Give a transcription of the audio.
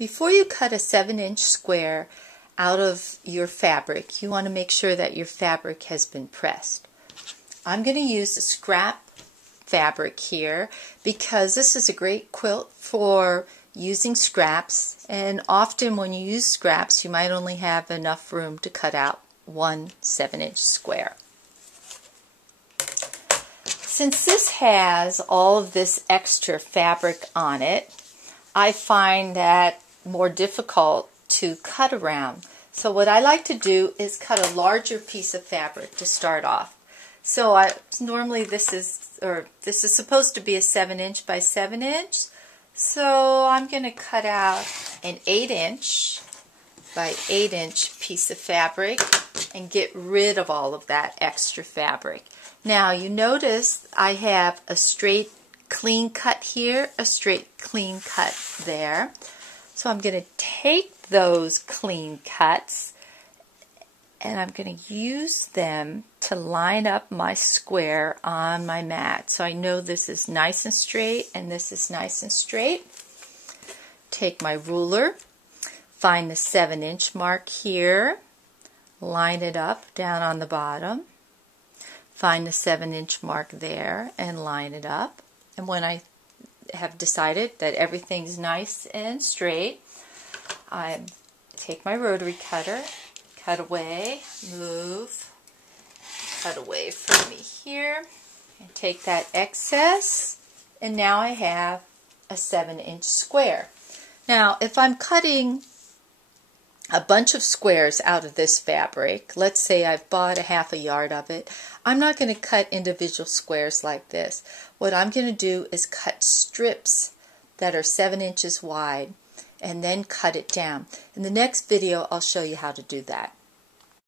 Before you cut a 7-inch square out of your fabric, you want to make sure that your fabric has been pressed. I'm going to use the scrap fabric here because this is a great quilt for using scraps, and often when you use scraps you might only have enough room to cut out one 7-inch square. Since this has all of this extra fabric on it, I find that more difficult to cut around. So what I like to do is cut a larger piece of fabric to start off. So normally this is supposed to be a 7-inch by 7-inch. So I'm going to cut out an 8-inch by 8-inch piece of fabric and get rid of all of that extra fabric. Now you notice I have a straight clean cut here, a straight clean cut there. So I'm going to take those clean cuts and I'm going to use them to line up my square on my mat. So I know this is nice and straight and this is nice and straight. Take my ruler, find the 7-inch mark here, line it up down on the bottom, find the 7-inch mark there and line it up. And when I have decided that everything's nice and straight, I take my rotary cutter, cut away, move, cut away from me here, and take that excess, and now I have a 7-inch square. Now if I'm cutting a bunch of squares out of this fabric, let's say I've bought a half a yard of it, I'm not going to cut individual squares like this. What I'm going to do is cut strips that are 7 inches wide and then cut it down. In the next video I'll show you how to do that.